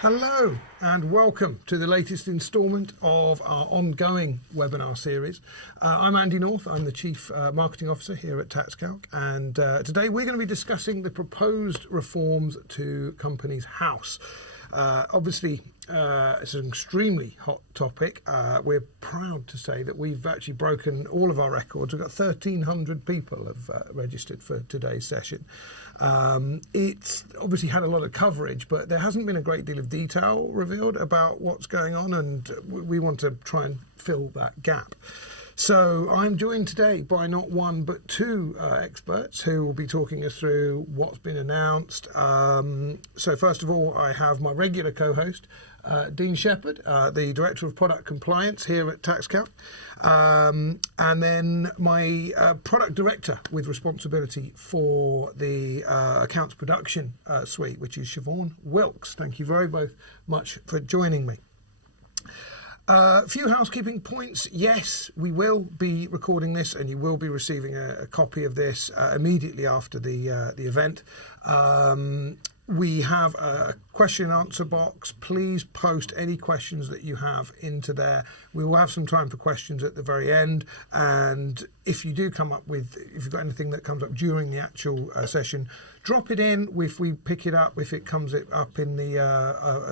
Hello and welcome to the latest instalment of our ongoing webinar series. I'm Andy North, I'm the Chief Marketing Officer here at TaxCalc, and today we're going to be discussing the proposed reforms to Companies House. Obviously, it's an extremely hot topic. We're proud to say that we've actually broken all of our records. We've got 1,300 people have registered for today's session. It's obviously had a lot of coverage, but there hasn't been a great deal of detail revealed about what's going on, and we want to try and fill that gap. So I'm joined today by not one but two experts who will be talking us through what's been announced. So first of all, I have my regular co-host, Dean Shepherd, the Director of Product Compliance here at TaxCalc, and then my Product Director with responsibility for the Accounts Production Suite, which is Siobhan Wilkes. Thank you very much for joining me. A few housekeeping points. Yes, we will be recording this and you will be receiving a copy of this immediately after the event. We have a question and answer box. Please post any questions that you have into there. We will have some time for questions at the very end. And if you do come up with, if you've got anything that comes up during the actual session, drop it in. If we pick it up, if it comes up in the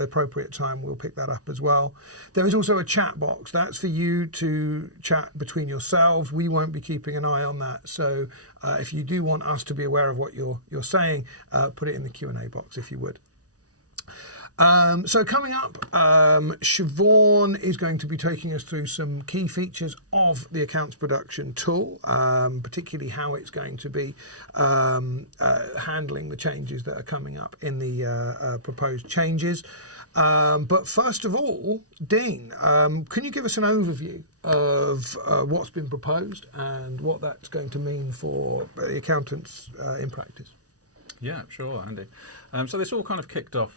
appropriate time, we'll pick that up as well. There is also a chat box. That's for you to chat between yourselves. We won't be keeping an eye on that. So if you do want us to be aware of what you're saying, put it in the Q&A box if you would. So coming up, Siobhan is going to be taking us through some key features of the accounts production tool, particularly how it's going to be handling the changes that are coming up in the proposed changes. But first of all, Dean, can you give us an overview of what's been proposed and what that's going to mean for the accountants in practice? Yeah, sure, Andy. So this all kind of kicked off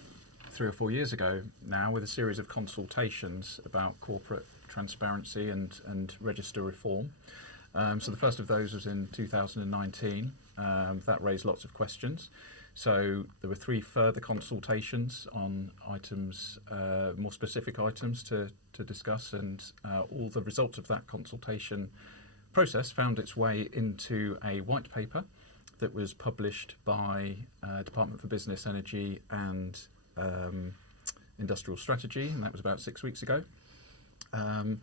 3 or 4 years ago now with a series of consultations about corporate transparency and register reform. So the first of those was in 2019. That raised lots of questions. So there were 3 further consultations on items, more specific items to discuss, and all the results of that consultation process found its way into a white paper that was published by Department for Business, Energy and Industrial Strategy, and that was about 6 weeks ago. And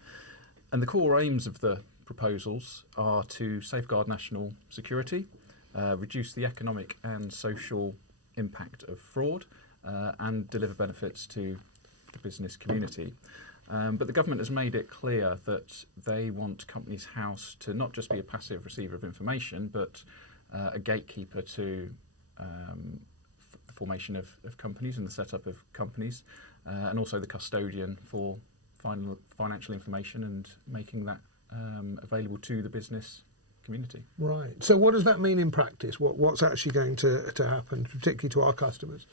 the core aims of the proposals are to safeguard national security, reduce the economic and social impact of fraud, and deliver benefits to the business community. But the government has made it clear that they want Companies House to not just be a passive receiver of information, but a gatekeeper to the formation of companies and the setup of companies, and also the custodian for financial information and making that available to the business community. Right. So what does that mean in practice? What's actually going to happen, particularly to our customers?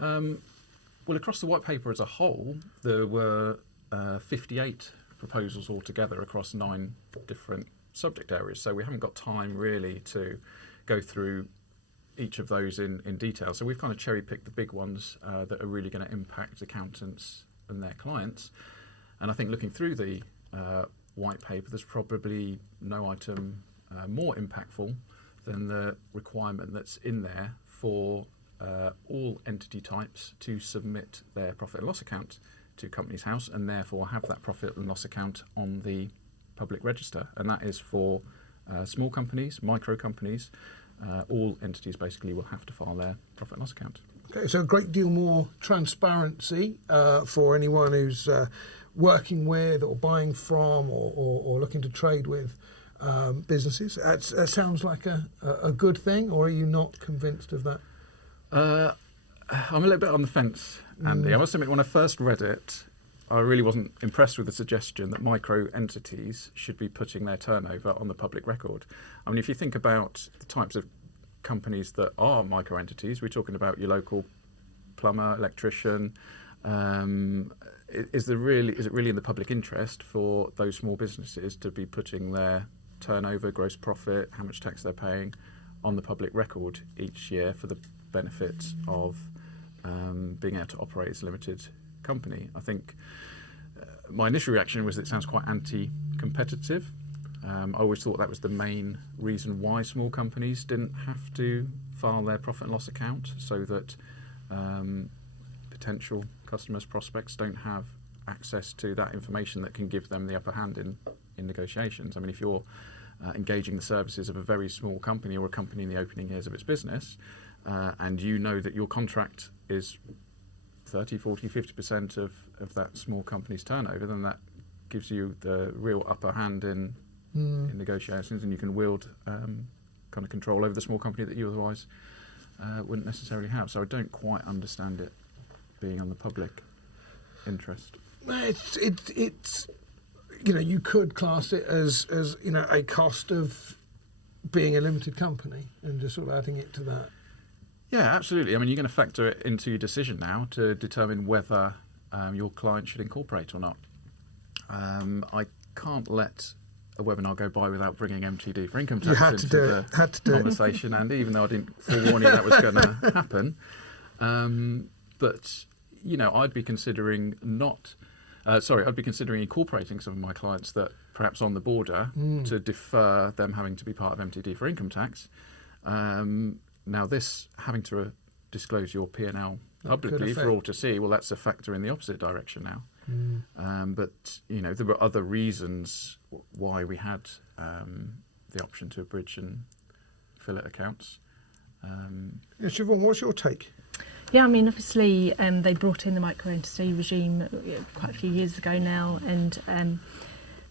Well, across the white paper as a whole, there were 58 proposals altogether across 9 different subject areas. So we haven't got time really to go through each of those in detail. So we've kind of cherry-picked the big ones that are really going to impact accountants and their clients. And I think looking through the white paper, there's probably no item more impactful than the requirement that's in there for all entity types to submit their profit and loss account to Companies House and therefore have that profit and loss account on the public register. And that is for small companies, micro companies. All entities basically will have to file their profit and loss account. Okay, so a great deal more transparency for anyone who's working with or buying from or looking to trade with businesses. That sounds like a good thing, or are you not convinced of that? I'm a little bit on the fence, Andy. I must admit, when I first read it, I really wasn't impressed with the suggestion that micro entities should be putting their turnover on the public record. I mean, if you think about the types of companies that are micro entities, we're talking about your local plumber, electrician. Is it really in the public interest for those small businesses to be putting their turnover, gross profit, how much tax they're paying on the public record each year for the benefit of being able to operate as a limited company. I think my initial reaction was it sounds quite anti-competitive. I always thought that was the main reason why small companies didn't have to file their profit and loss account, so that potential customers, prospects don't have access to that information that can give them the upper hand in negotiations. I mean, if you're engaging the services of a very small company or a company in the opening years of its business, and you know that your contract is 30, 40, 50% of that small company's turnover, then that gives you the real upper hand in negotiations, and you can wield kind of control over the small company that you otherwise wouldn't necessarily have. So I don't quite understand it being on the public interest. It's you could class it as a cost of being a limited company and just sort of adding it to that. Yeah, absolutely. I mean, you're going to factor it into your decision now to determine whether your client should incorporate or not. I can't let a webinar go by without bringing MTD for income tax into the conversation, Andy, even though I didn't forewarn you that was going to happen. But I'd be considering I'd be considering incorporating some of my clients that perhaps on the border to defer them having to be part of MTD for income tax. Now, this having to disclose your P&L publicly for all to see, well, that's a factor in the opposite direction now. But there were other reasons why we had the option to abridge and fillet accounts. Siobhan, what's your take? Yeah, I mean, obviously, they brought in the micro-entity regime quite a few years ago now, and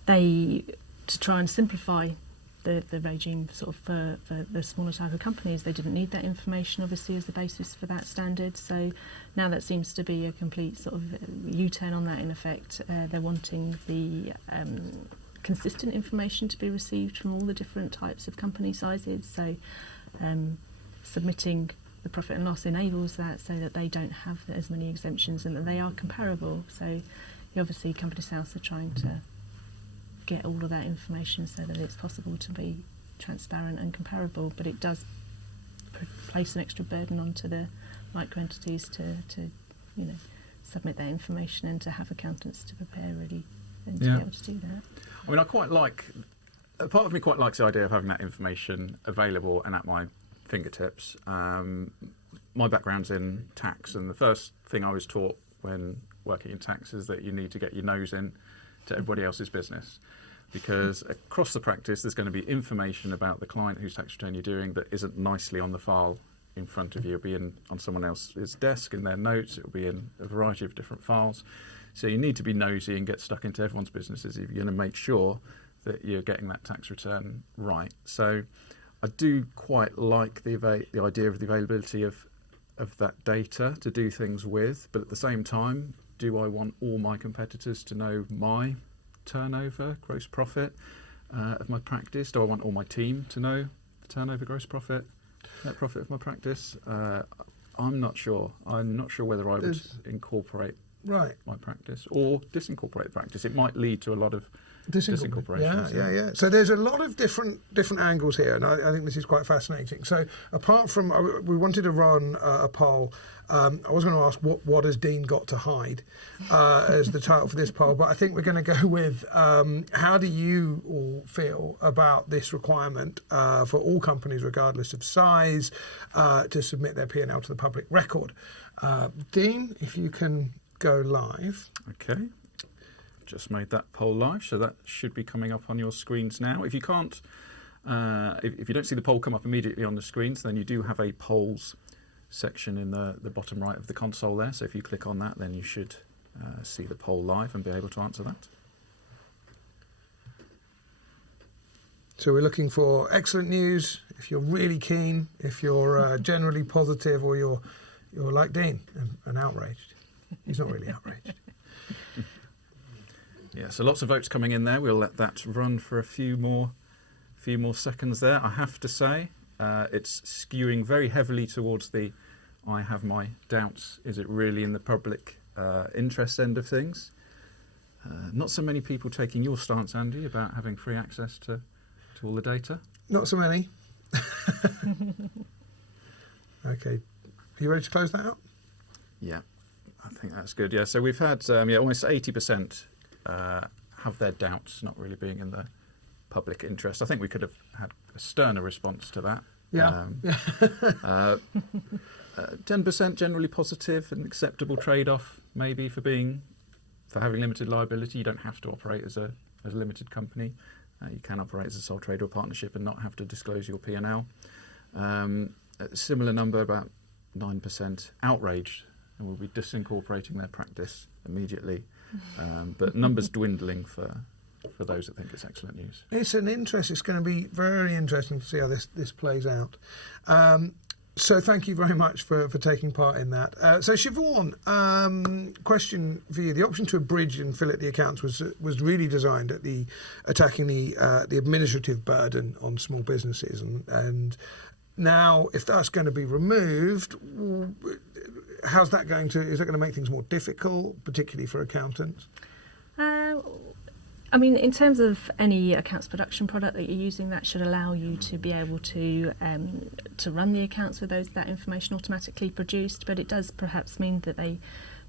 to try and simplify the regime sort of for the smaller type of companies. They didn't need that information, obviously, as the basis for that standard. So now that seems to be a complete sort of U-turn on that, in effect. They're wanting the consistent information to be received from all the different types of company sizes. So submitting the profit and loss enables that, so that they don't have as many exemptions and that they are comparable. So obviously Companies House are trying to get all of that information so that it's possible to be transparent and comparable, but it does place an extra burden onto the micro entities to submit that information and to have accountants to prepare really and to be able to do that. I mean, part of me quite likes the idea of having that information available and at my fingertips. My background's in tax, and the first thing I was taught when working in tax is that you need to get your nose in to everybody else's business, because across the practice there's going to be information about the client whose tax return you're doing that isn't nicely on the file in front of you. It'll be on someone else's desk in their notes. It'll be in a variety of different files. So you need to be nosy and get stuck into everyone's businesses if you're going to make sure that you're getting that tax return right. So I do quite like the idea of the availability of that data to do things with, but at the same time, do I want all my competitors to know my turnover, gross profit of my practice? Do I want all my team to know the turnover, gross profit, net profit of my practice? I'm not sure. I'm not sure whether I would incorporate my practice or disincorporate the practice. It might lead to a lot of disincorporation. Yeah. So there's a lot of different angles here, and I think this is quite fascinating. So apart from, we wanted to run a poll. I was going to ask what has Dean got to hide as the title for this poll, but I think we're going to go with how do you all feel about this requirement for all companies, regardless of size, to submit their P&L to the public record. Dean, if you can go live. Okay. Just made that poll live, so that should be coming up on your screens now. If you can't, if you don't see the poll come up immediately on the screens, then you do have a polls section in the bottom right of the console there. So if you click on that, then you should see the poll live and be able to answer that. So we're looking for excellent news, if you're really keen, if you're generally positive, or you're like Dean and outraged. He's not really outraged. Yeah, so lots of votes coming in there. We'll let that run for a few more seconds there. I have to say, it's skewing very heavily towards the I have my doubts. Is it really in the public interest end of things? Not so many people taking your stance, Andy, about having free access to all the data. Not so many. Okay. Are you ready to close that out? Yeah, I think that's good. Yeah, so we've had almost 80% have their doubts not really being in the public interest. I think we could have had a sterner response to that. Yeah. 10% generally positive, an acceptable trade-off maybe for having limited liability. You don't have to operate as a limited company. You can operate as a sole trader or partnership and not have to disclose your P&L. A similar number, about 9%, outraged and will be disincorporating their practice immediately. But numbers dwindling for those that think it's excellent news. It's going to be very interesting to see how this plays out. So thank you very much for taking part in that. So Siobhan, question for you. The option to abridge and fillet the accounts was really designed at attacking the administrative burden on small businesses. And now, if that's going to be removed, is that going to make things more difficult, particularly for accountants? I mean, in terms of any accounts production product that you're using, that should allow you to be able to run the accounts with that information automatically produced. But it does perhaps mean that they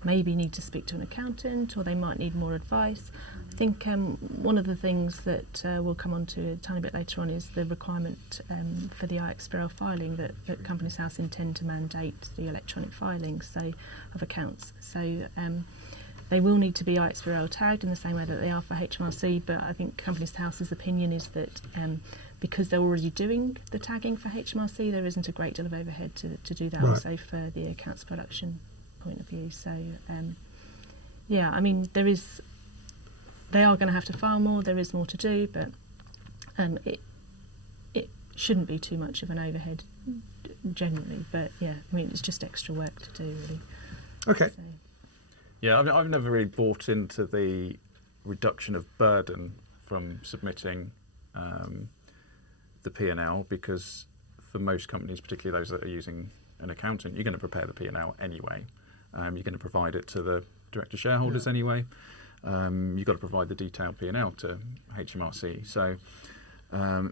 maybe need to speak to an accountant, or they might need more advice. I think one of the things that we'll come on to a tiny bit later on is the requirement for the iXBRL filing that Companies House intend to mandate the electronic filing of accounts. So they will need to be iXBRL tagged in the same way that they are for HMRC, but I think Companies House's opinion is that because they're already doing the tagging for HMRC, there isn't a great deal of overhead to do that right. Also for the accounts production point of view. So I mean, they are going to have to file more, there is more to do, but it shouldn't be too much of an overhead generally, but yeah, I mean, it's just extra work to do really. Okay. So. Yeah, I mean, I've never really bought into the reduction of burden from submitting the P&L, because for most companies, particularly those that are using an accountant, you're going to prepare the P&L anyway. You're going to provide it to the director shareholders anyway. You've got to provide the detailed P&L to HMRC. So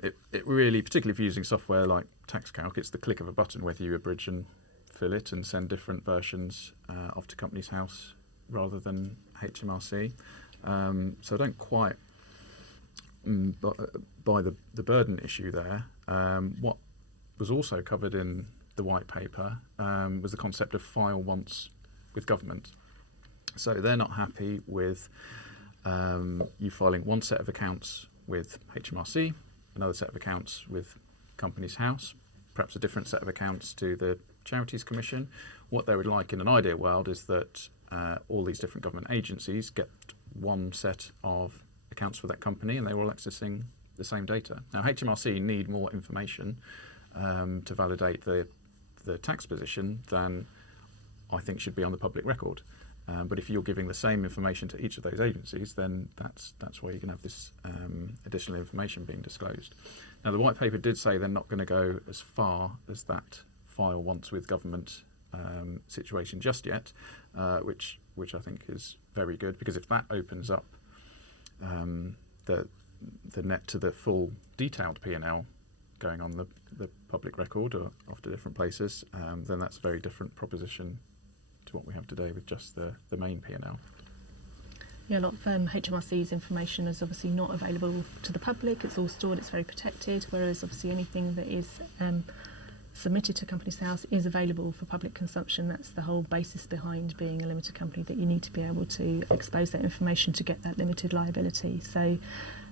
it really, particularly if you're using software like TaxCalc, it's the click of a button whether you abridge and fillet and send different versions off to Companies House rather than HMRC. So I don't quite buy the burden issue there. What was also covered in the white paper was the concept of file once with government. So they're not happy with you filing one set of accounts with HMRC, another set of accounts with Companies House, perhaps a different set of accounts to the Charities Commission. What they would like in an ideal world is that all these different government agencies get one set of accounts for that company and they're all accessing the same data. Now, HMRC need more information to validate the tax position than I think should be on the public record. But if you're giving the same information to each of those agencies, then that's why you can have this additional information being disclosed. Now, the white paper did say they're not going to go as far as that file once with government situation just yet, which I think is very good, because if that opens up the net to the full detailed P&L going on the public record or off to different places, then that's a very different proposition to what we have today with just the main P&L. Yeah, a lot of HMRC's information is obviously not available to the public. It's all stored, it's very protected, whereas obviously anything that is submitted to Companies House is available for public consumption. That's the whole basis behind being a limited company, that you need to be able to expose that information to get that limited liability. So,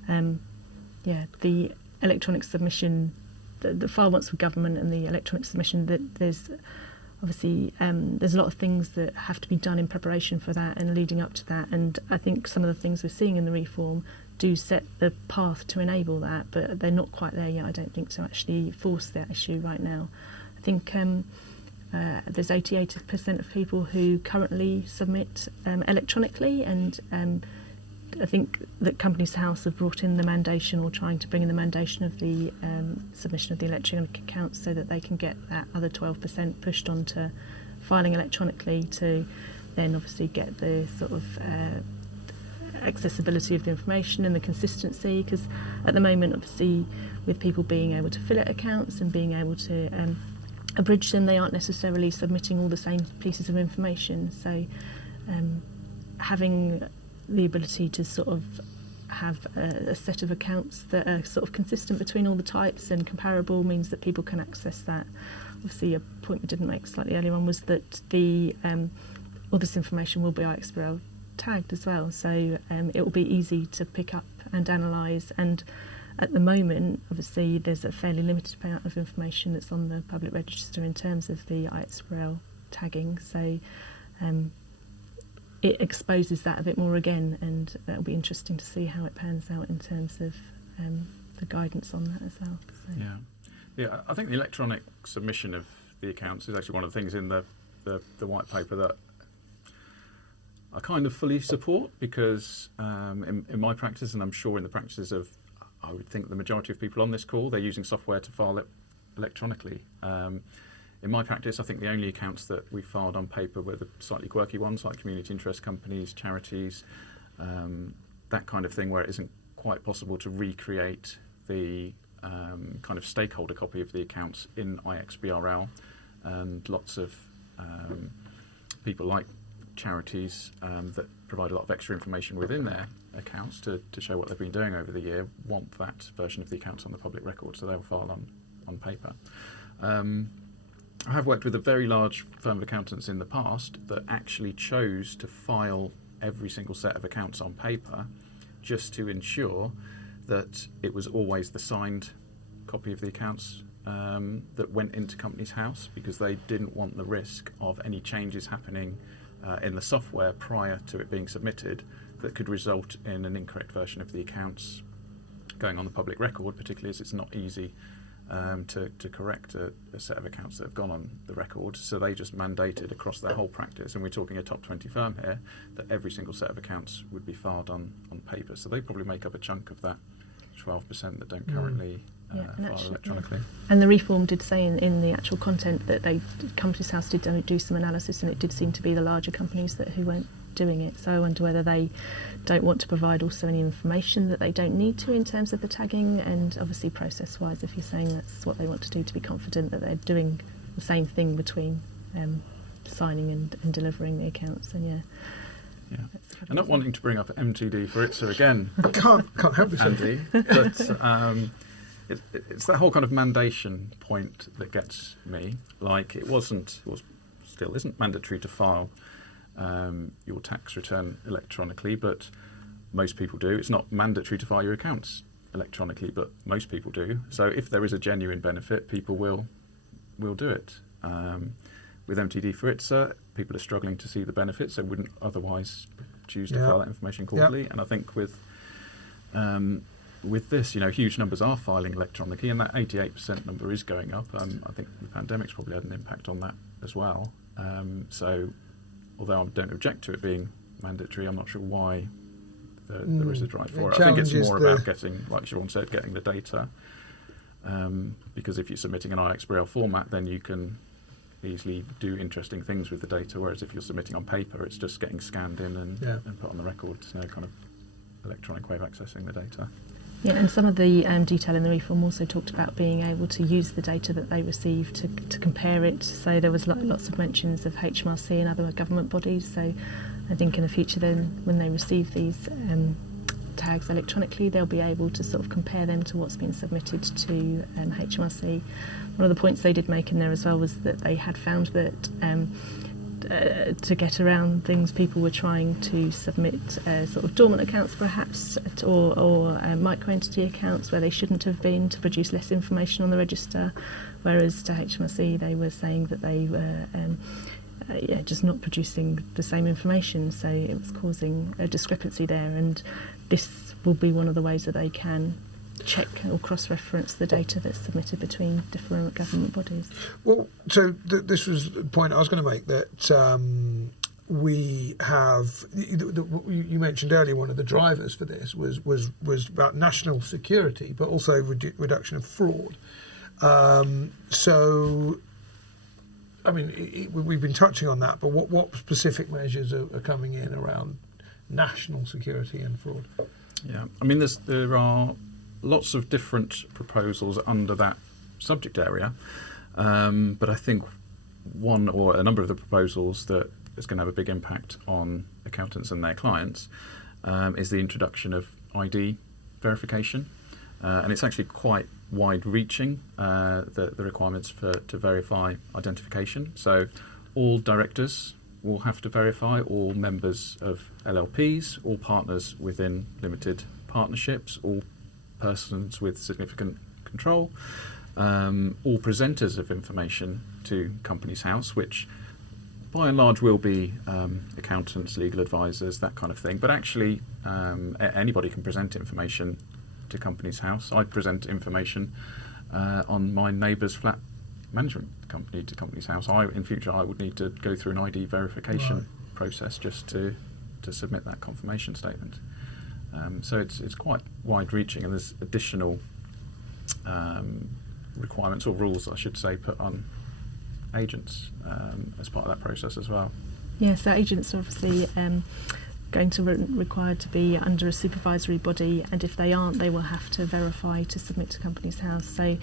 the electronic submission, the file once with government and the electronic submission, that there's obviously there's a lot of things that have to be done in preparation for that and leading up to that. And I think some of the things we're seeing in the reform do set the path to enable that, but they're not quite there yet, I don't think, to actually force that issue right now. I think there's 88% of people who currently submit electronically, and I think that Companies House have brought in the mandation, or trying to bring in the mandation of the submission of the electronic accounts, so that they can get that other 12% pushed onto filing electronically, to then obviously get the sort of accessibility of the information and the consistency. Because at the moment, obviously, with people being able to fillet accounts and being able to abridged, then they aren't necessarily submitting all the same pieces of information. So having the ability to sort of have a set of accounts that are sort of consistent between all the types and comparable means that people can access that. Obviously, a point we didn't make slightly earlier on was that the all this information will be IXBRL tagged as well, so it will be easy to pick up and analyse. And at the moment, obviously, there's a fairly limited amount of information that's on the public register in terms of the IXBRL tagging, so it exposes that a bit more again, and that'll be interesting to see how it pans out in terms of the guidance on that as well. So. Yeah, I think the electronic submission of the accounts is actually one of the things in the white paper that I kind of fully support, because in my practice, and I'm sure in the practices of, I would think, the majority of people on this call, they're using software to file it electronically. In my practice, I think the only accounts that we filed on paper were the slightly quirky ones, like community interest companies, charities, that kind of thing, where it isn't quite possible to recreate the kind of stakeholder copy of the accounts in IXBRL. And lots of people like charities that provide a lot of extra information within their accounts to show what they've been doing over the year want that version of the accounts on the public record, so they'll file on paper. I have worked with a very large firm of accountants in the past that actually chose to file every single set of accounts on paper just to ensure that it was always the signed copy of the accounts that went into Companies House, because they didn't want the risk of any changes happening in the software prior to it being submitted that could result in an incorrect version of the accounts going on the public record, particularly as it's not easy to correct a set of accounts that have gone on the record. So they just mandated across their whole practice, and we're talking a top 20 firm here, that every single set of accounts would be filed on paper. So they probably make up a chunk of that 12% that don't currently file electronically. And the reform did say in the actual content that Companies House did do some analysis, and it did seem to be the larger companies who weren't doing it. So I wonder whether they don't want to provide also any information that they don't need to in terms of the tagging, and obviously process-wise, if you're saying that's what they want to do, to be confident that they're doing the same thing between signing and delivering the accounts. And I'm not wanting to bring up MTD for ITSA again. I can't help yourself, Andy, but it's that whole kind of mandation point that gets me. Like, it still isn't mandatory to file your tax return electronically, but most people do. It's not mandatory to file your accounts electronically, but most people do. So if there is a genuine benefit, people will do it. With MTD for ITSA, people are struggling to see the benefits. They wouldn't otherwise choose to file that information quarterly. And I think with this, huge numbers are filing electronically, and that 88% number is going up. I think the pandemic's probably had an impact on that as well. So although I don't object to it being mandatory, I'm not sure why there is a drive for it. I think it's more about getting, like Siobhan said, getting the data. Because if you're submitting an IXBRL format, then you can easily do interesting things with the data, whereas if you're submitting on paper, it's just getting scanned in and put on the record. So kind of electronic way of accessing the data. Yeah, and some of the detail in the reform also talked about being able to use the data that they receive to compare it. So there was lots of mentions of HMRC and other government bodies. So I think in the future then, when they receive these tags electronically, they'll be able to sort of compare them to what's been submitted to HMRC. One of the points they did make in there as well was that they had found that to get around things, people were trying to submit sort of dormant accounts perhaps, or micro-entity accounts where they shouldn't have been, to produce less information on the register, whereas to HMRC they were saying that they were just not producing the same information, so it was causing a discrepancy there, and this will be one of the ways that they can check or cross-reference the data that's submitted between different government bodies. Well, so this was the point I was going to make, that we have, you mentioned earlier, one of the drivers for this was about national security, but also reduction of fraud. So, I mean, we've been touching on that, but what specific measures are coming in around national security and fraud? Yeah, I mean, there are lots of different proposals under that subject area. But I think one or a number of the proposals that is going to have a big impact on accountants and their clients is the introduction of ID verification. And it's actually quite wide-reaching, the requirements to verify identification. So all directors will have to verify, all members of LLPs, all partners within limited partnerships, all persons with significant control, all presenters of information to Companies House, which by and large will be accountants, legal advisors, that kind of thing. But actually, anybody can present information to Companies House. I present information on my neighbour's flat management company to Companies House. In future, I would need to go through an ID verification process just to submit that confirmation statement. So it's quite wide-reaching, and there's additional requirements or rules, I should say, put on agents as part of that process as well. Yes, so agents are obviously going to required to be under a supervisory body, and if they aren't, they will have to verify to submit to Companies House. So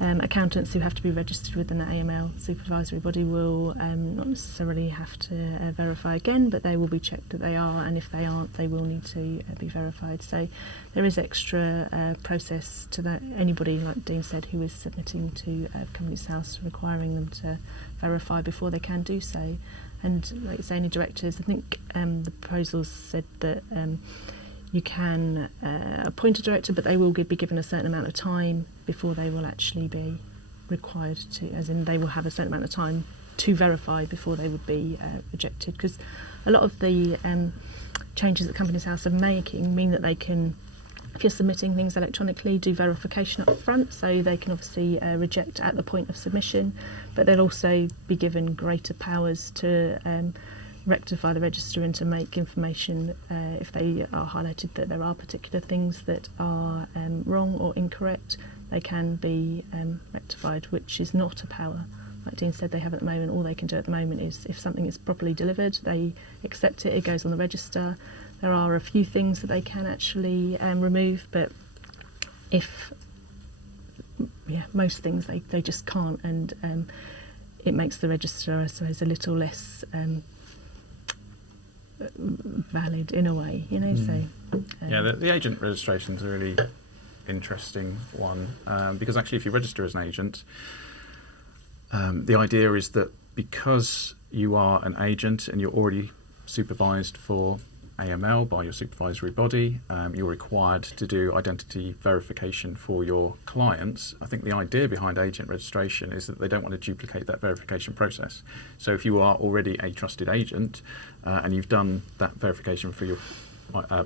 accountants who have to be registered within the AML supervisory body will not necessarily have to verify again, but they will be checked that they are, and if they aren't, they will need to be verified. So there is extra process to that. Anybody, like Dean said, who is submitting to Companies House, requiring them to verify before they can do so. And like you say, any directors, I think the proposals said that you can appoint a director, but they will be given a certain amount of time before they will actually be required to, as in they will have a certain amount of time to verify before they would be rejected. Because a lot of the changes that Companies House are making mean that they can, if you're submitting things electronically, do verification up front, so they can obviously reject at the point of submission, but they'll also be given greater powers to rectify the register and to make information if they are highlighted that there are particular things that are wrong or incorrect, they can be rectified, which is not a power. Like Dean said, they have at the moment. All they can do at the moment is, if something is properly delivered, they accept it, it goes on the register. There are a few things that they can actually remove, but most things they just can't, and it makes the register, I suppose, a little less valid in a way, you know. So the agent registration is a really interesting one, because actually, if you register as an agent, the idea is that because you are an agent and you're already supervised for AML by your supervisory body, you're required to do identity verification for your clients. I think the idea behind agent registration is that they don't want to duplicate that verification process. So if you are already a trusted agent and you've done that verification for your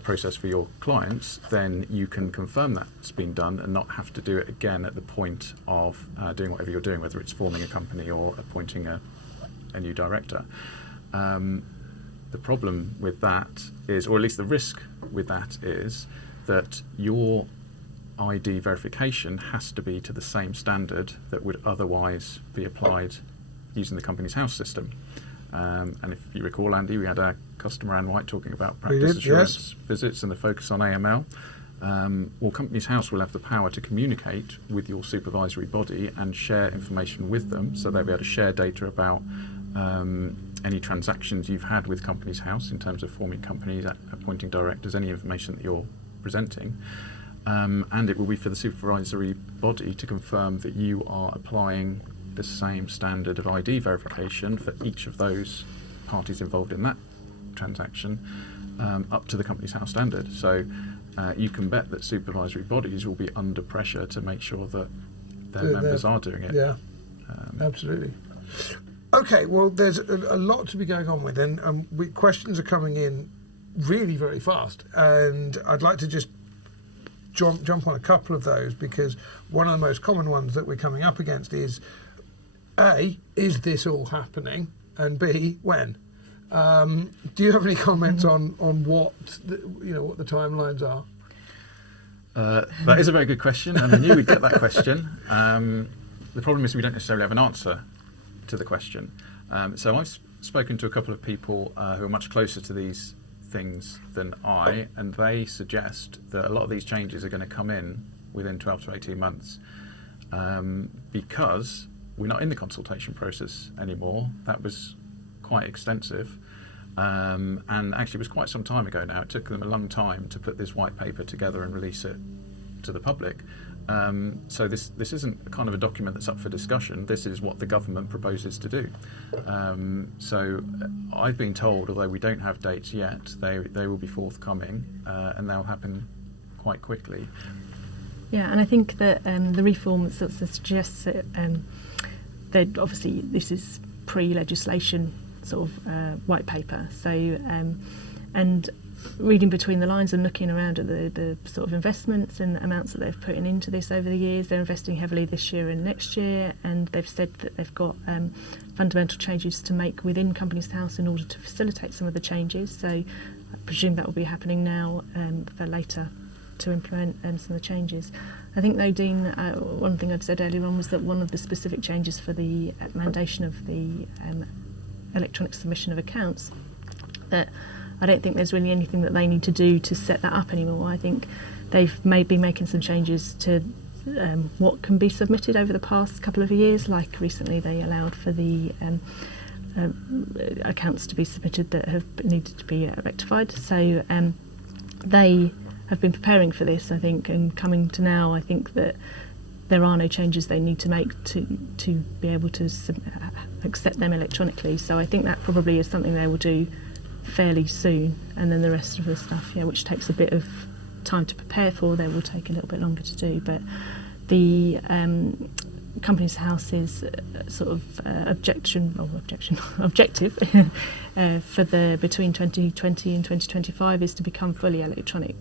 process for your clients, then you can confirm that's been done and not have to do it again at the point of doing whatever you're doing, whether it's forming a company or appointing a new director. The problem with that is, or at least the risk with that is, that your ID verification has to be to the same standard that would otherwise be applied using the Companies House system. And if you recall, Andy, we had our customer Anne White talking about practice assurance visits and the focus on AML. Well, Companies House will have the power to communicate with your supervisory body and share information with them, so they'll be able to share data about any transactions you've had with Companies House in terms of forming companies, appointing directors, any information that you're presenting. And it will be for the supervisory body to confirm that you are applying the same standard of ID verification for each of those parties involved in that transaction up to the Companies House standard. So you can bet that supervisory bodies will be under pressure to make sure that their members are doing it. Yeah, absolutely. Okay, well, there's a lot to be going on with, and questions are coming in really very fast, and I'd like to just jump on a couple of those, because one of the most common ones that we're coming up against is, A, is this all happening, and B, when? Do you have any comments on what what the timelines are? That is a very good question, and I knew we'd get that question. The problem is we don't necessarily have an answer to the question. So I've spoken to a couple of people who are much closer to these things than I, and they suggest that a lot of these changes are going to come in within 12 to 18 months, because we're not in the consultation process anymore. That was quite extensive. And actually it was quite some time ago now. It took them a long time to put this white paper together and release it to the public. So this isn't kind of a document that's up for discussion. This is what the government proposes to do. So I've been told, although we don't have dates yet, they will be forthcoming, and they'll happen quite quickly. Yeah, and I think that the reform sort of suggests that obviously this is pre-legislation sort of white paper. So and reading between the lines and looking around at the sort of investments and amounts that they've put into this over the years, they're investing heavily this year and next year, and they've said that they've got fundamental changes to make within Companies House in order to facilitate some of the changes. So I presume that will be happening now for later to implement some of the changes. I think though, Dean, one thing I'd said earlier on was that one of the specific changes for the mandation of the electronic submission of accounts, that I don't think there's really anything that they need to do to set that up anymore. I think they've been making some changes to what can be submitted over the past couple of years. Like recently they allowed for the accounts to be submitted that have needed to be rectified. So they have been preparing for this, I think, and coming to now, I think that there are no changes they need to make to be able to accept them electronically. So I think that probably is something they will do fairly soon, and then the rest of the stuff, which takes a bit of time to prepare for, they will take a little bit longer to do. But the Companies House's sort of objective for the between 2020 and 2025 is to become fully electronic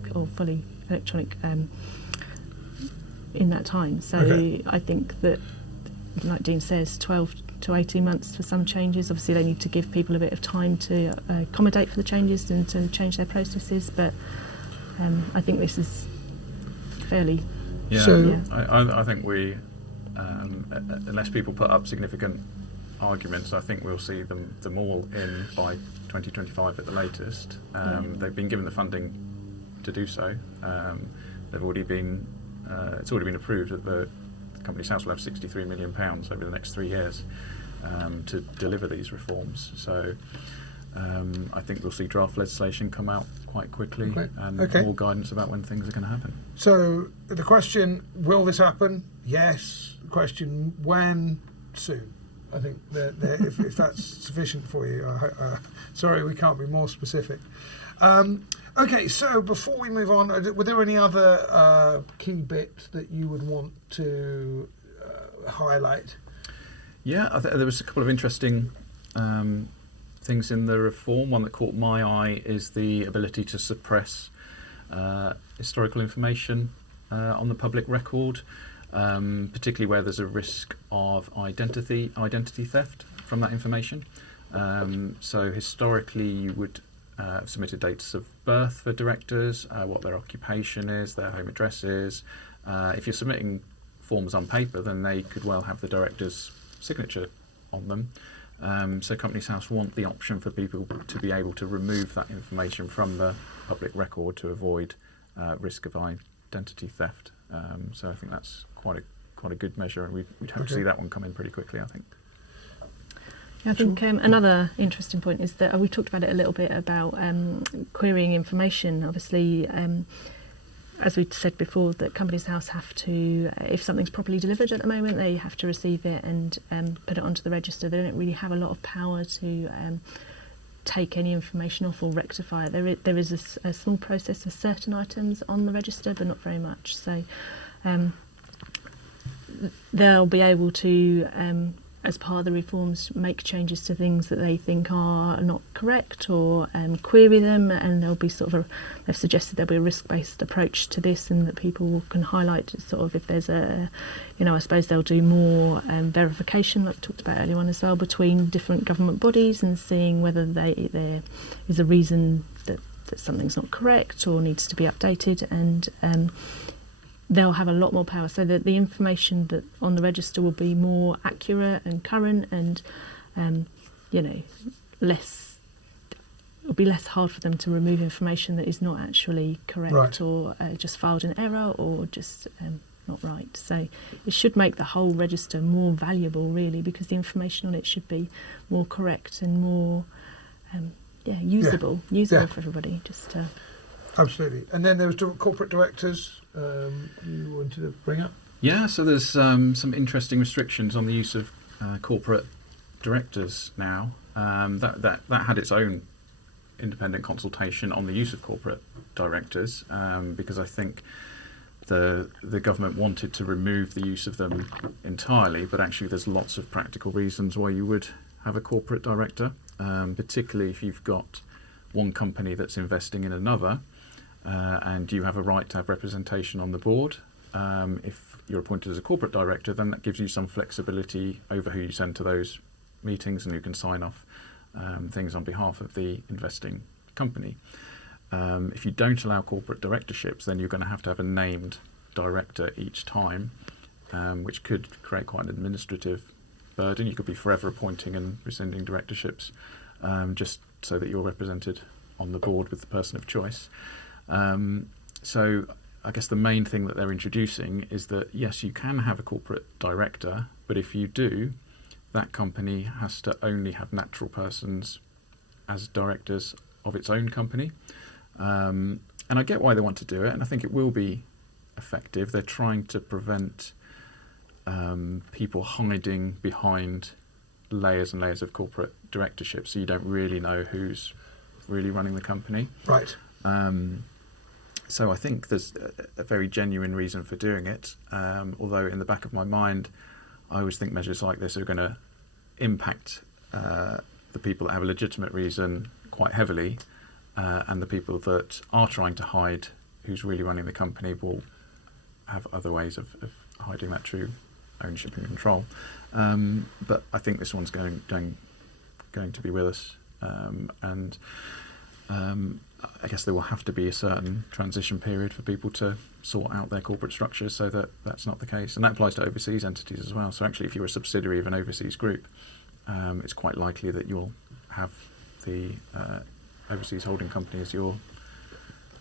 in that time. So okay. I think that, like Dean says, 12 to 18 months for some changes. Obviously they need to give people a bit of time to accommodate for the changes and to change their processes, but I think this is fairly... Yeah, so, yeah. I think we, unless people put up significant arguments, I think we'll see them all in by 2025 at the latest. They've been given the funding to do so. They've already been, it's already been approved that the Companies House will have £63 million over the next 3 years to deliver these reforms. So I think we'll see draft legislation come out quite quickly, and more guidance about when things are going to happen. So the question, will this happen? Yes. The question, when? Soon. I think that if that's sufficient for you. Sorry, we can't be more specific. Okay, so before we move on, were there any other key bits that you would want to highlight? Yeah, there was a couple of interesting things in the reform. One that caught my eye is the ability to suppress historical information on the public record, particularly where there's a risk of identity theft from that information. So historically you would have submitted dates of birth for directors, what their occupation is, their home address is. If you're submitting forms on paper, then they could well have the director's signature on them. So Companies House want the option for people to be able to remove that information from the public record to avoid risk of identity theft. So I think that's quite a good measure, and we'd hope to see that one come in pretty quickly, I think. I think another interesting point is that we talked about it a little bit about querying information. Obviously, as we said before, that Companies House have to, if something's properly delivered at the moment, they have to receive it and put it onto the register. They don't really have a lot of power to take any information off or rectify it. There is a small process for certain items on the register, but not very much. So they'll be able to, as part of the reforms, make changes to things that they think are not correct, or query them, and there'll be sort of they've suggested there'll be a risk-based approach to this, and that people can highlight sort of if there's a, I suppose they'll do more verification, like we talked about earlier on as well, between different government bodies, and seeing whether there is a reason that something's not correct or needs to be updated, and they'll have a lot more power, so that the information that on the register will be more accurate and current, and it'll be less hard for them to remove information that is not actually correct, right, or just filed in error, or just not right. So it should make the whole register more valuable, really, because the information on it should be more correct and more usable for everybody. Absolutely. And then there was corporate directors you wanted to bring up. Yeah, so there's some interesting restrictions on the use of corporate directors now. That had its own independent consultation on the use of corporate directors, because I think the government wanted to remove the use of them entirely, but actually there's lots of practical reasons why you would have a corporate director, particularly if you've got one company that's investing in another, and you have a right to have representation on the board. If you're appointed as a corporate director, then that gives you some flexibility over who you send to those meetings and who can sign off things on behalf of the investing company. If you don't allow corporate directorships, then you're going to have a named director each time, which could create quite an administrative burden. You could be forever appointing and rescinding directorships, just so that you're represented on the board with the person of choice. So I guess the main thing that they're introducing is that, yes, you can have a corporate director, but if you do, that company has to only have natural persons as directors of its own company. And I get why they want to do it, and I think it will be effective. They're trying to prevent people hiding behind layers and layers of corporate directorship, so you don't really know who's really running the company. Right. So I think there's a very genuine reason for doing it, although in the back of my mind, I always think measures like this are going to impact the people that have a legitimate reason quite heavily, and the people that are trying to hide who's really running the company will have other ways of hiding that true ownership and control. But I think this one's going to be with us, and I guess there will have to be a certain transition period for people to sort out their corporate structures so that that's not the case. And that applies to overseas entities as well. So actually, if you're a subsidiary of an overseas group, it's quite likely that you'll have the overseas holding company as your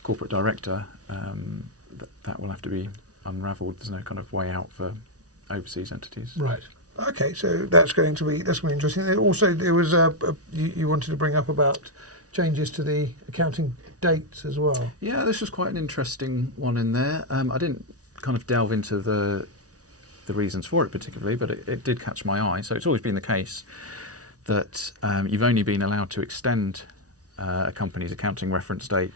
corporate director. That will have to be unravelled. There's no kind of way out for overseas entities. Right. Okay, so that's going to be interesting. Also, there was you wanted to bring up about changes to the accounting dates as well. Yeah, this was quite an interesting one in there. I didn't kind of delve into the reasons for it particularly, but it did catch my eye. So it's always been the case that you've only been allowed to extend a company's accounting reference date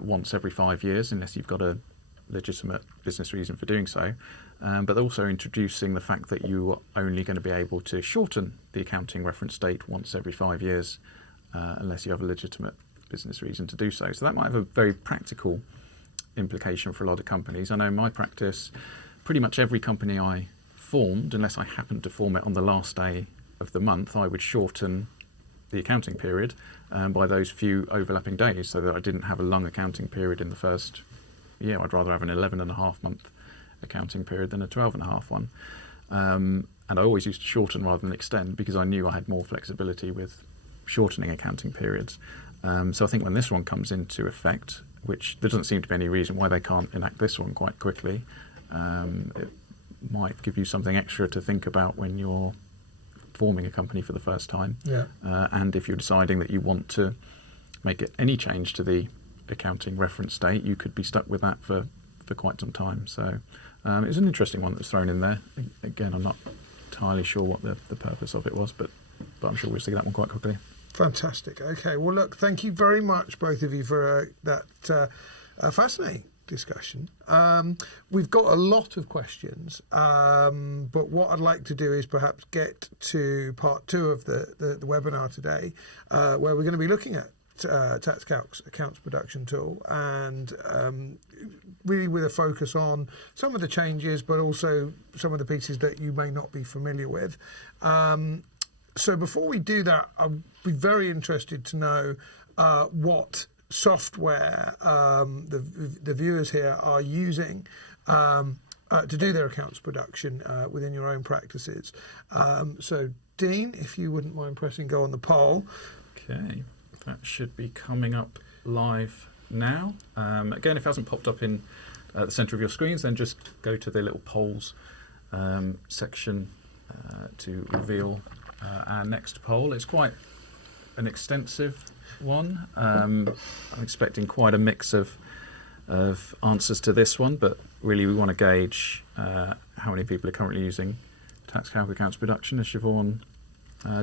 once every 5 years, unless you've got a legitimate business reason for doing so. But they're also introducing the fact that you are only going to be able to shorten the accounting reference date once every 5 years, unless you have a legitimate business reason to do so. So that might have a very practical implication for a lot of companies. I know in my practice, pretty much every company I formed, unless I happened to form it on the last day of the month, I would shorten the accounting period by those few overlapping days, so that I didn't have a long accounting period in the first year. I'd rather have an 11.5 month accounting period than a 12.5 one. And I always used to shorten rather than extend, because I knew I had more flexibility with shortening accounting periods. So I think when this one comes into effect, which there doesn't seem to be any reason why they can't enact this one quite quickly, it might give you something extra to think about when you're forming a company for the first time. Yeah. And if you're deciding that you want to make any change to the accounting reference date, you could be stuck with that for quite some time. So it was an interesting one that was thrown in there. Again, I'm not entirely sure what the purpose of it was, but I'm sure we'll see that one quite quickly. Fantastic. Okay. Well, look, thank you very much, both of you, for that fascinating discussion. We've got a lot of questions, but what I'd like to do is perhaps get to part 2 of the webinar today, where we're going to be looking at TaxCalc's accounts production tool, and really with a focus on some of the changes, but also some of the pieces that you may not be familiar with. So before we do that, I'd be very interested to know what software the viewers here are using to do their accounts production within your own practices. So Dean, if you wouldn't mind pressing go on the poll. Okay, that should be coming up live now. Again, if it hasn't popped up in at the centre of your screens, then just go to the little polls section to reveal our next poll. It's quite an extensive one. I'm expecting quite a mix of answers to this one, but really we want to gauge how many people are currently using TaxCalc Accounts Production as Siobhan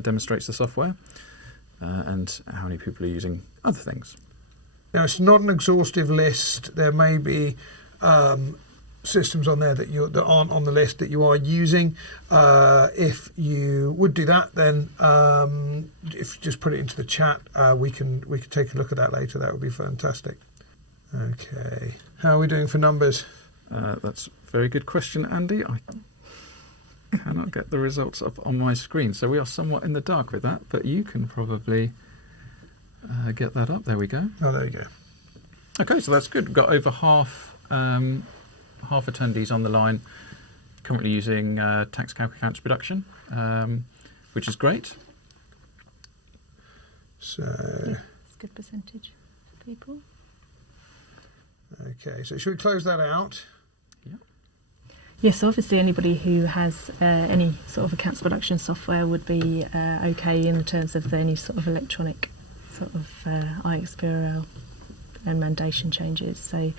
demonstrates the software, and how many people are using other things. Now, it's not an exhaustive list. There may be systems on there that aren't on the list that you are using. If you would do that, then if you just put it into the chat, we can take a look at that later. That would be fantastic. Okay, how are we doing for numbers? That's a very good question, Andy. I cannot get the results up on my screen, so we are somewhat in the dark with that, but you can probably get that up. There we go. Oh, there you go. Okay, so that's good. We've got over half attendees on the line currently using TaxCalc Accounts Production, which is great. So, It's a good percentage of people. okay, so should we close that out? Yes, obviously anybody who has any sort of accounts production software would be okay in terms of any sort of electronic sort of iXBRL and mandation changes. So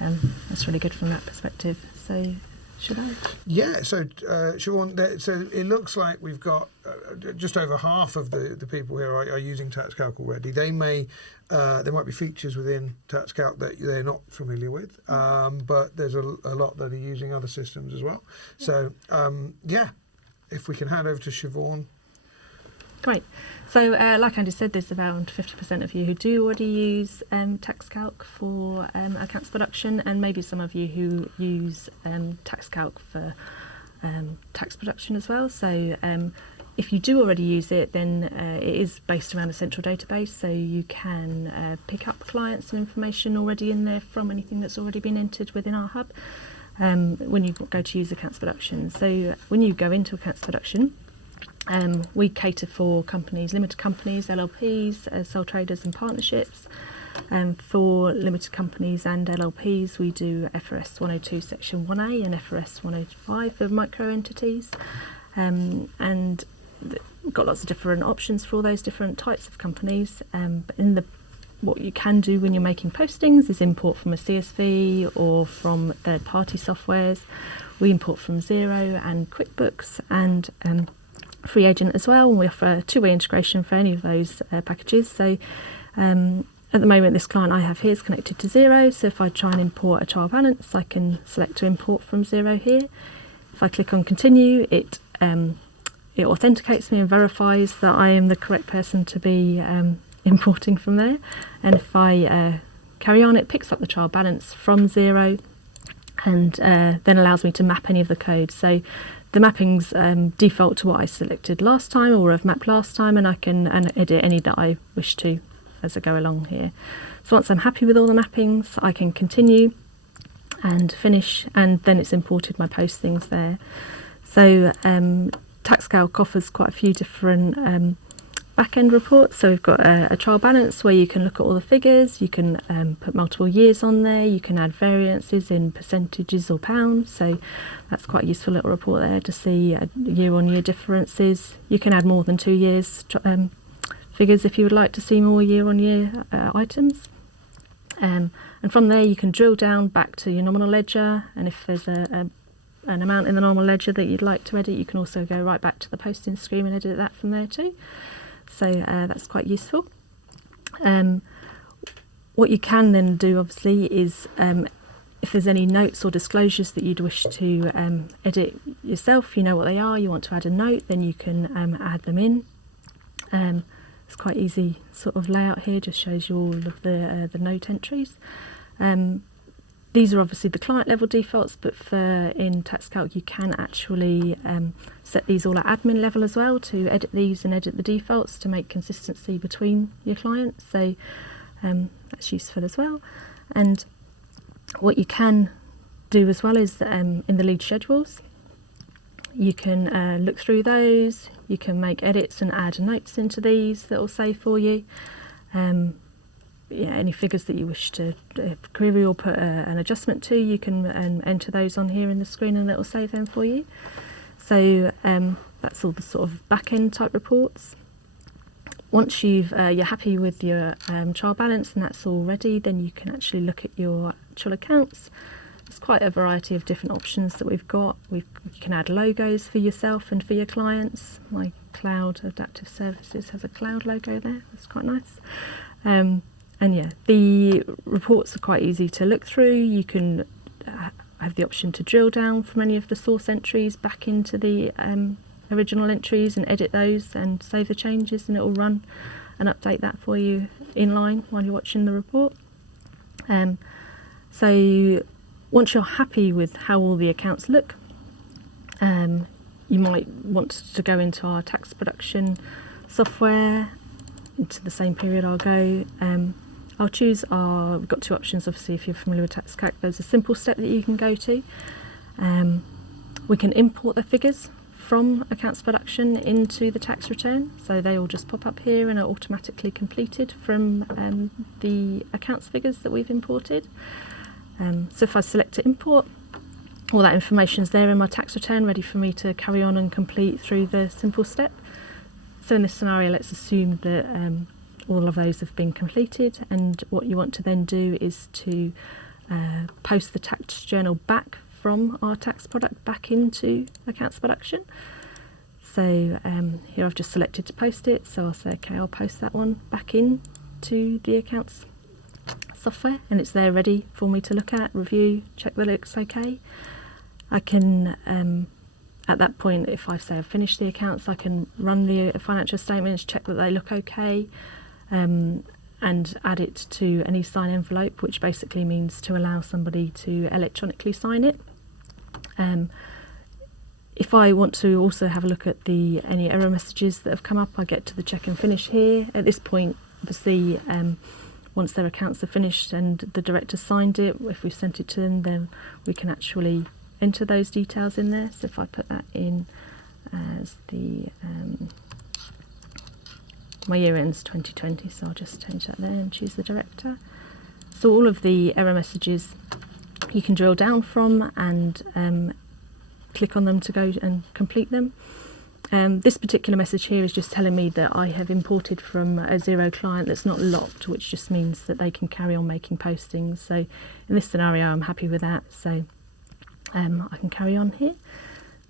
that's really good from that perspective. So should I? Yeah, so Siobhan, so it looks like we've got just over half of the people here are using TaxCalc already. They may there might be features within TaxCalc that they're not familiar with, but there's a lot that are using other systems as well. So yeah, if we can hand over to Siobhan. Great. So like Andy said, there's around 50% of you who do already use TaxCalc for accounts production, and maybe some of you who use TaxCalc for tax production as well. So if you do already use it, then it is based around a central database, so you can pick up clients and information already in there from anything that's already been entered within our hub when you go to use accounts production. So when you go into accounts production, we cater for companies, limited companies, LLPs, sole traders and partnerships. For limited companies and LLPs, we do FRS 102 Section 1A and FRS 105 for micro entities. And we've got lots of different options for all those different types of companies. But what you can do when you're making postings is import from a CSV or from third-party softwares. We import from Xero and QuickBooks and Free Agent as well, and we offer a two-way integration for any of those packages. So at the moment, this client I have here is connected to Xero, so if I try and import a trial balance, I can select to import from Xero here. If I click on continue, it authenticates me and verifies that I am the correct person to be importing from there. And if I carry on, it picks up the trial balance from Xero and then allows me to map any of the code. So the mappings default to what I selected last time or have mapped last time, and I can edit any that I wish to as I go along here. So once I'm happy with all the mappings, I can continue and finish, and then it's imported my postings there. So TaxCalc offers quite a few different back-end reports. So we've got a trial balance where you can look at all the figures, you can put multiple years on there, you can add variances in percentages or pounds, so that's quite a useful little report there to see year-on-year differences. You can add more than 2 years figures if you would like to see more year-on-year items. And from there you can drill down back to your nominal ledger, and if there's an amount in the nominal ledger that you'd like to edit, you can also go right back to the posting screen and edit that from there too. So that's quite useful. What you can then do obviously is if there's any notes or disclosures that you'd wish to edit yourself, you know what they are, you want to add a note, then you can add them in. It's quite easy sort of layout here, just shows you all of the note entries. These are obviously the client level defaults, but in TaxCalc you can actually set these all at admin level as well to edit these and edit the defaults to make consistency between your clients. So that's useful as well. And what you can do as well is in the lead schedules, you can look through those, you can make edits and add notes into these that will save for you. any figures that you wish to query or put an adjustment to, you can enter those on here in the screen, and it will save them for you. So that's all the sort of back-end type reports. Once you're happy with your trial balance and that's all ready, then you can actually look at your actual accounts. There's quite a variety of different options that we've got. You can add logos for yourself and for your clients. My Cloud Adaptive Services has a cloud logo there. That's quite nice. And yeah, the reports are quite easy to look through. You can have the option to drill down from any of the source entries back into the original entries and edit those and save the changes, and it will run and update that for you in line while you're watching the report. So once you're happy with how all the accounts look, you might want to go into our tax production software. Into the same period I'll go. I'll choose we've got two options, obviously. If you're familiar with TaxCalc, there's a simple step that you can go to. We can import the figures from accounts production into the tax return, so they all just pop up here and are automatically completed from the accounts figures that we've imported. So if I select to import, all that information's there in my tax return, ready for me to carry on and complete through the simple step. So in this scenario, let's assume that all of those have been completed, and what you want to then do is to post the tax journal back from our tax product back into accounts production. So here I've just selected to post it, so I'll say okay, I'll post that one back in to the accounts software, and it's there ready for me to look at, review, check that it looks okay. I can at that point, if I say I've finished the accounts, I can run the financial statements, check that they look okay, and add it to an e-sign envelope, which basically means to allow somebody to electronically sign it. If I want to also have a look at any error messages that have come up, I get to the check and finish here. At this point, obviously, once their accounts are finished and the director signed it, if we've sent it to them, then we can actually enter those details in there. So if I put that in as my year ends 2020, so I'll just change that there and choose the director. So all of the error messages you can drill down from and click on them to go and complete them. This particular message here is just telling me that I have imported from a zero client that's not locked, which just means that they can carry on making postings. So in this scenario, I'm happy with that. So I can carry on here.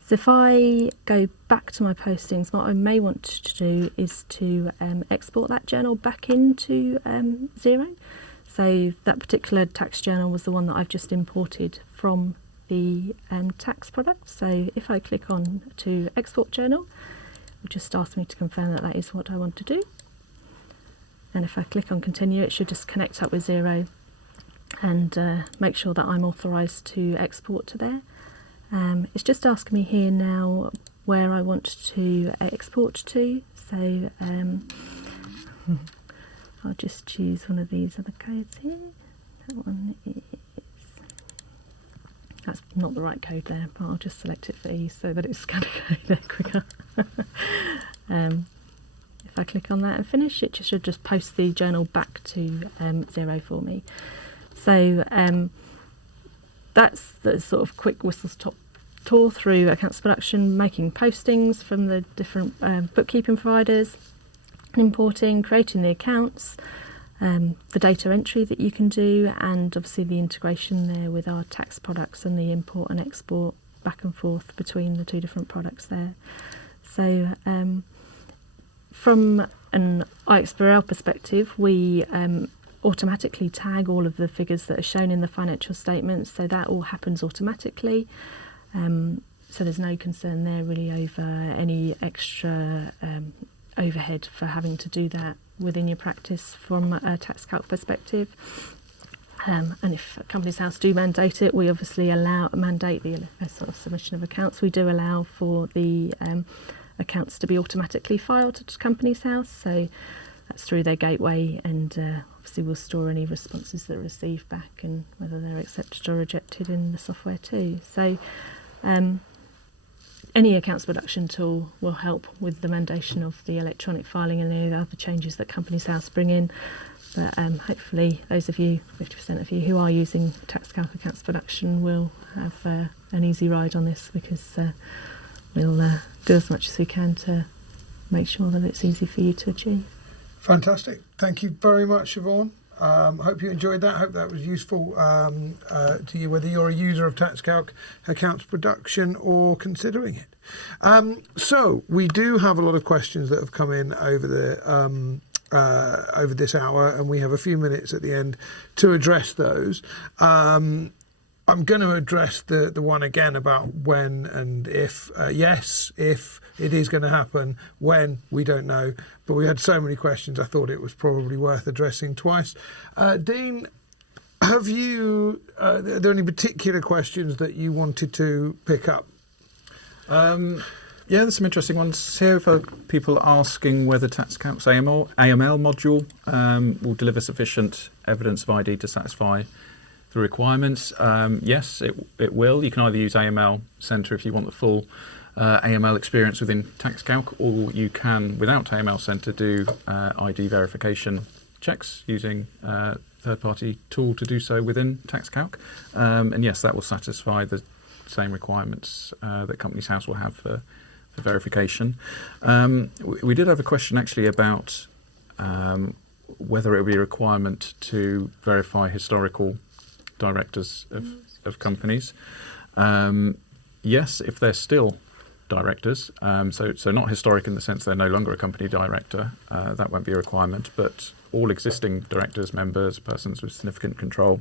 So if I go back to my postings, what I may want to do is to export that journal back into Xero. So that particular tax journal was the one that I've just imported from the tax product. So if I click on to export journal, it will just ask me to confirm that that is what I want to do. And if I click on continue, it should just connect up with Xero and make sure that I'm authorised to export to there. It's just asking me here now where I want to export to. So I'll just choose one of these other codes here. That one is, that's not the right code there, but I'll just select it for ease so that it's going to go there quicker. If I click on that and finish, it should just post the journal back to Xero for me. So that's the sort of quick whistle-stop tour through accounts production, making postings from the different bookkeeping providers, importing, creating the accounts, the data entry that you can do, and obviously the integration there with our tax products and the import and export back and forth between the two different products there. So from an iXBRL perspective, we automatically tag all of the figures that are shown in the financial statements, so that all happens automatically. So there's no concern there really over any extra overhead for having to do that within your practice from a TaxCalc perspective. And if Companies House do mandate it, we obviously mandate the sort of submission of accounts. We do allow for the accounts to be automatically filed to Companies House, so that's through their gateway, and obviously we'll store any responses that are received back and whether they're accepted or rejected in the software too. So any accounts production tool will help with the mandation of the electronic filing and any other changes that Companies House bring in. But hopefully those of you, 50% of you who are using tax calc accounts production will have an easy ride on this, because we'll do as much as we can to make sure that it's easy for you to achieve. Fantastic. Thank you very much, Siobhan. Hope you enjoyed that. Hope that was useful to you, whether you're a user of TaxCalc accounts production or considering it. So we do have a lot of questions that have come in over this hour, and we have a few minutes at the end to address those. I'm going to address the one again about when and if. Yes, if it is going to happen. When, we don't know. But we had so many questions, I thought it was probably worth addressing twice. Dean, are there any particular questions that you wanted to pick up? Yeah, there's some interesting ones here for people asking whether TaxCalc's AML module will deliver sufficient evidence of ID to satisfy the requirements. Yes, it will. You can either use AML Centre if you want the full AML experience within TaxCalc, or you can, without AML Centre, do ID verification checks using a third-party tool to do so within TaxCalc. And yes, that will satisfy the same requirements that Companies House will have for verification. We did have a question actually about whether it would be a requirement to verify historical directors of companies. Yes, if they're still directors, so not historic in the sense they're no longer a company director, that won't be a requirement, but all existing directors, members, persons with significant control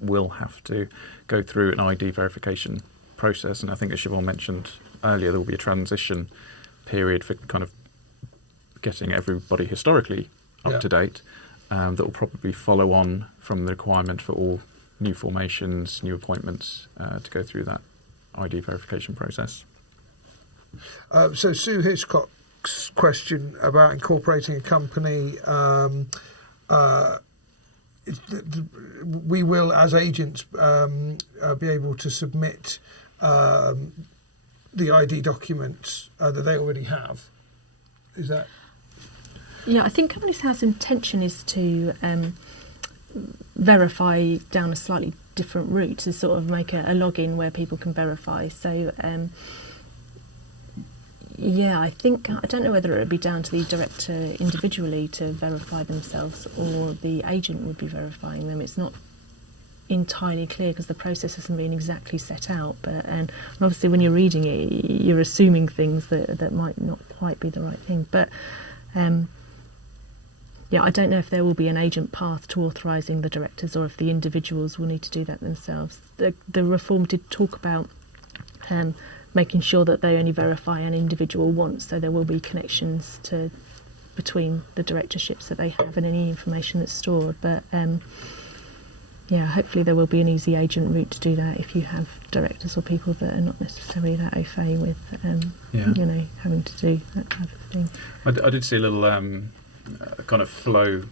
will have to go through an ID verification process. And I think, as Siobhan mentioned earlier, there will be a transition period for kind of getting everybody historically up to date that will probably follow on from the requirement for all new formations, new appointments to go through that ID verification process. So Sue Hitchcock's question about incorporating a company, we will, as agents, be able to submit the ID documents that they already have. Is that? Yeah, I think Companies House intention is to verify down a slightly different route, to sort of make a login where people can verify. So yeah, I don't know whether it would be down to the director individually to verify themselves, or the agent would be verifying them. It's not entirely clear because the process hasn't been exactly set out. But and obviously, when you're reading it, you're assuming things that might not quite be the right thing. But yeah, I don't know if there will be an agent path to authorising the directors, or if the individuals will need to do that themselves. The reform did talk about making sure that they only verify an individual once, so there will be connections between the directorships that they have and any information that's stored. But yeah, hopefully there will be an easy agent route to do that if you have directors or people that are not necessarily that au fait with you know, having to do that type of thing. I did see a little kind of flow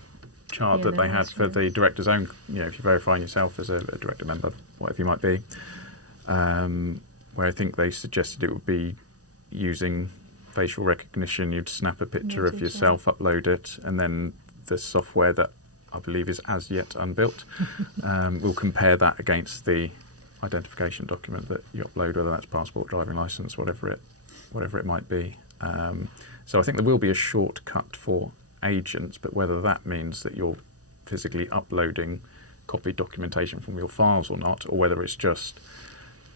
chart that they had for the director's own, you know, if you're verifying yourself as a director member, whatever you might be, where I think they suggested it would be using facial recognition. You'd snap a picture of yourself, upload it, and then the software that I believe is as yet unbuilt will compare that against the identification document that you upload, whether that's passport, driving licence, whatever it might be. So I think there will be a shortcut for agents, but whether that means that you're physically uploading copied documentation from your files or not, or whether it's just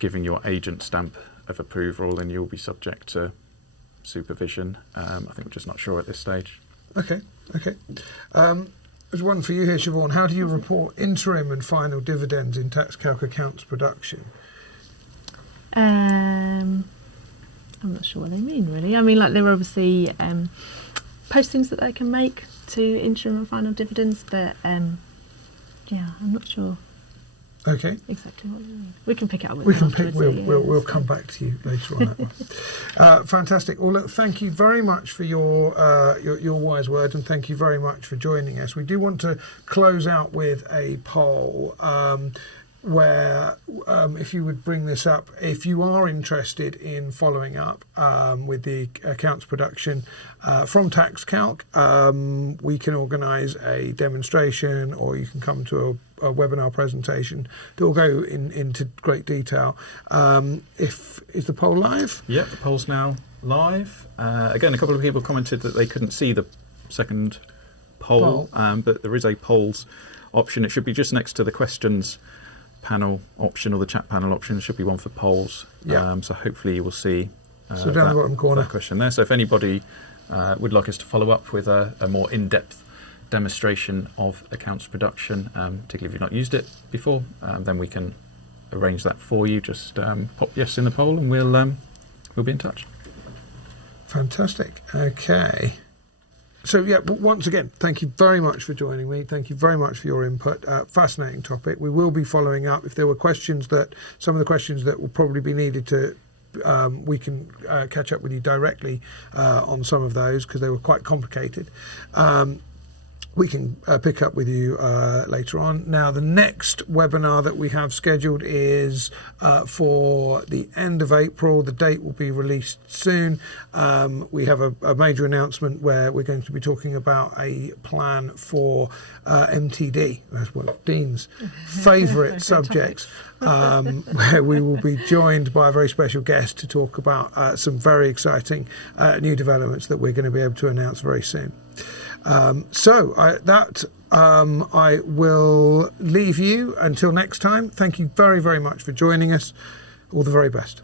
giving your agent stamp of approval and you'll be subject to supervision, I think we're just not sure at this stage. Okay. There's one for you here, Siobhan. How do you report interim and final dividends in TaxCalc accounts production? I'm not sure what they mean, really. I mean, like, there are obviously postings that they can make to interim and final dividends, but yeah, I'm not sure. Okay. Exactly what they mean. We can pick it up with. We'll come back to you later on that one. Fantastic. Well, look, thank you very much for your wise words, and thank you very much for joining us. We do want to close out with a poll. where if you would bring this up, if you are interested in following up with the accounts production from TaxCalc, we can organise a demonstration, or you can come to a webinar presentation that will go into great detail. Is the poll live? Yep, the poll's now live. Again, a couple of people commented that they couldn't see the second poll, but there is a polls option. It should be just next to the questions panel option, or the chat panel option. There should be one for polls. Yeah. So hopefully you will see so down the bottom corner that question there. So if anybody would like us to follow up with a more in-depth demonstration of accounts production, particularly if you've not used it before, then we can arrange that for you. Just pop yes in the poll and we'll be in touch. Fantastic. Okay. So yeah, once again, thank you very much for joining me. Thank you very much for your input. Fascinating topic. We will be following up. If there were questions some of the questions that will probably be needed to, we can catch up with you directly on some of those, because they were quite complicated. We can pick up with you later on. Now, the next webinar that we have scheduled is for the end of April. The date will be released soon. We have a major announcement where we're going to be talking about a plan for MTD, that's one of Dean's favourite subjects, where we will be joined by a very special guest to talk about some very exciting new developments that we're going to be able to announce very soon. I will leave you until next time. Thank you very, very much for joining us. All the very best.